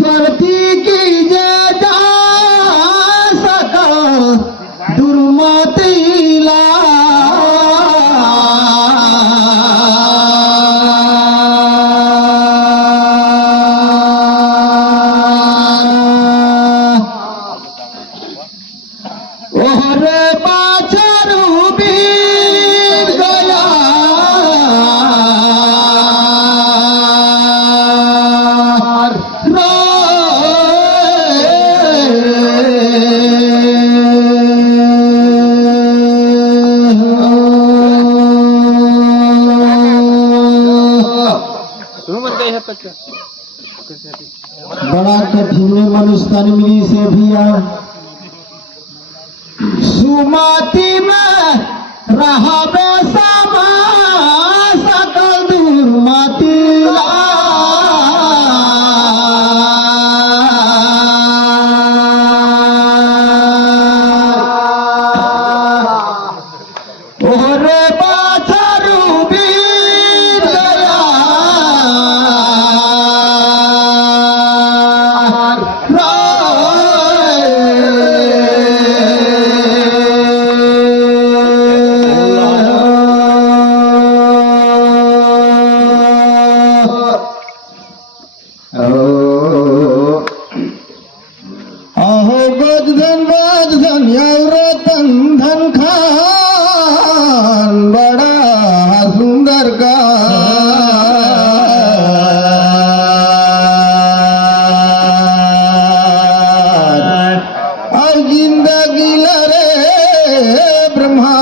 परती की जय सकल दुर्मतीला ओहरे पाछरू बीर गया बड़ा कठिन मनुष्य मिली से भी सुमति में रहबे समा सकल दुर्मति ओरे पाछरू बीर गया अहो गजधन रतन धन खान बड़ा सुंदर का जिंदगी लरे ब्रह्मा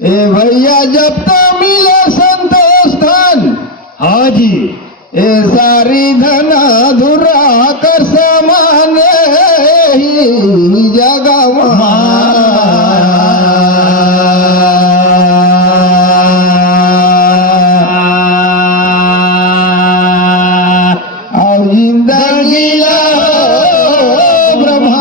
भैया जब तो मिले संतोष धन हाजी ए सारी धन अधूरा कर समान ही जगह और जिंदगी ब्रह्मा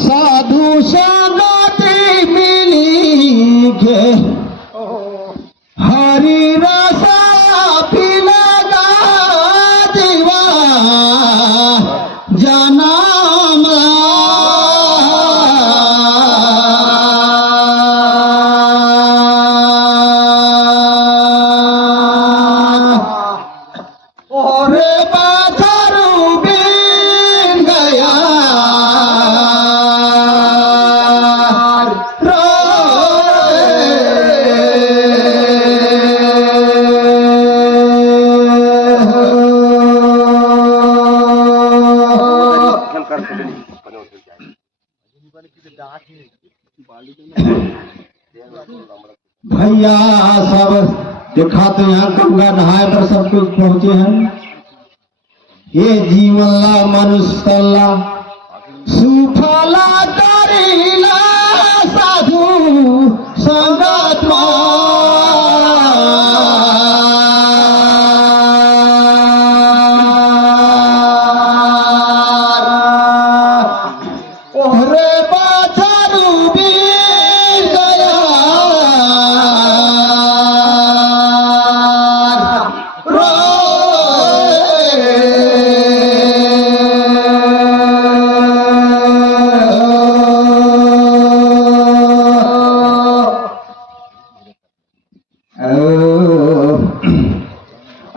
साधु संगति मिली के हरि रसा पिलगा जीवा जनम ओरे पाछरू बीर गया भैया सब दिखाते हैं गंगा नहाए पर सब कुछ पहुंचे हैं ये जीवनला मनुष्यला सुफला करीला साधु संगत ओहरे पाछरू बीर गया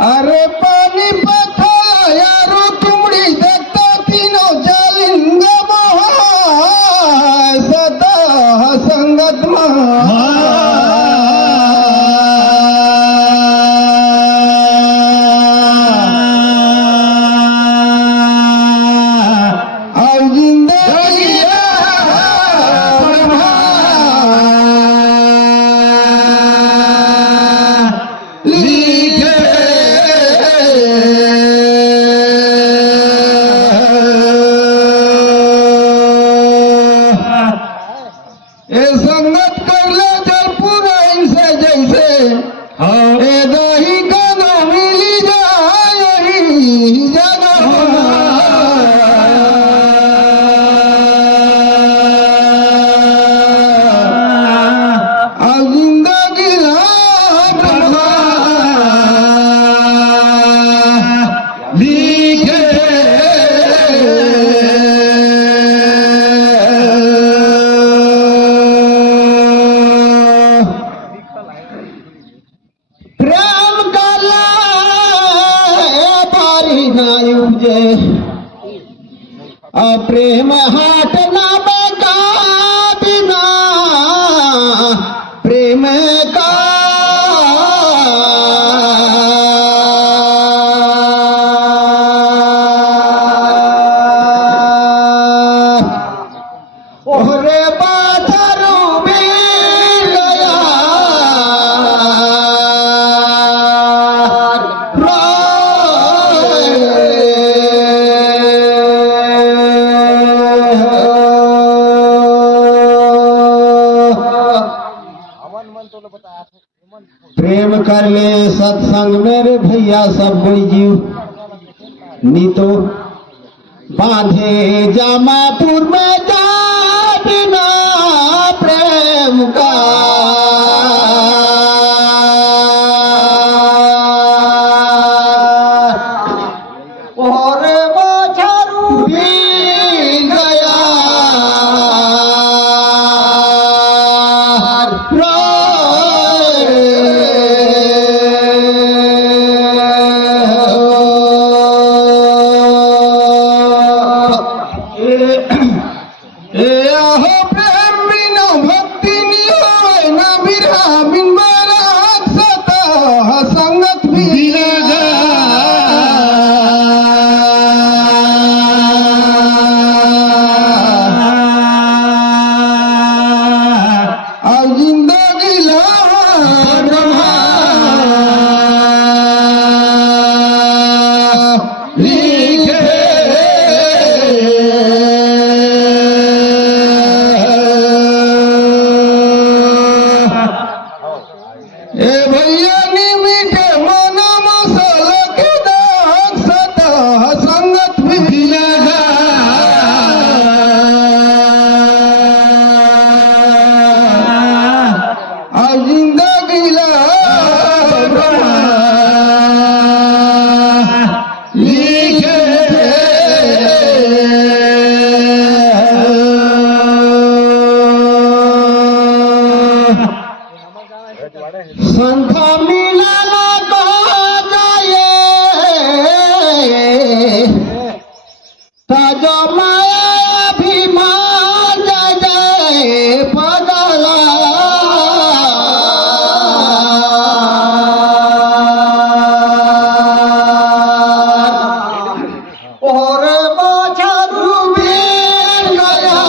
अरे पानी पथाया रो तुमड़ी देखता तीनों जलिंग सदा संगत और जिंदगी प्रेम हाट नाम का बिना प्रेम का ओरे बाजारू मिल गया प्रेम कर ले सत्संग मेरे भैया सब कोई जीव नी तो बांधे जामापुर में जा बिना प्रेम का और बाछारू भी गया प्रेम बिना भक्ति निहाय न बिरहा बिन बारात सता संगत भी जिंदगी ए भैया निमिटे मन मसल के दाग सतह संगत भी लगा जिंदगी ला संथा मिलाना को जाए ताजो माया अभिमान जाए पगला और बाछारू मिल गया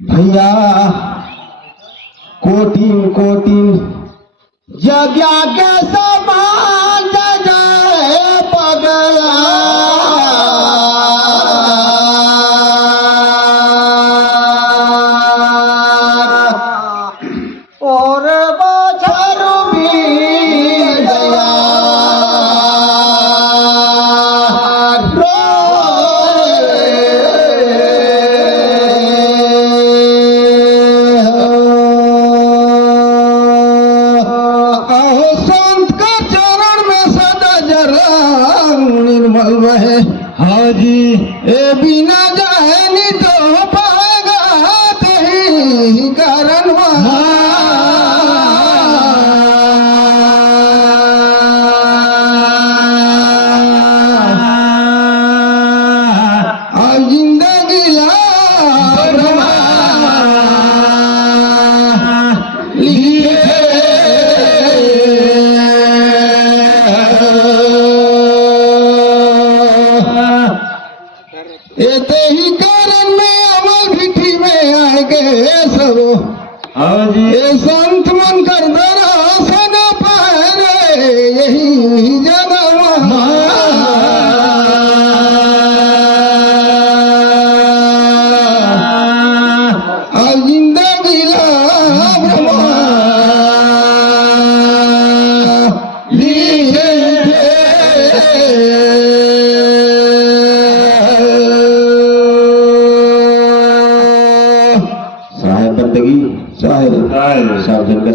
भैया कोटिन कोटिन जगह के समान जय पगला और बाछारू भी गया संत का चरण में सदा जरा निर्मल रहे हाजी ए बिना जाए नी तो पाएगा तेरी कारण जिंदगी ला एते ही कारण में अमर भिठी में आएगे सब ये संत मन कर दरासन पाए रे यही जगह जिंदगी ला बंदगी चाहे सार्वजनिक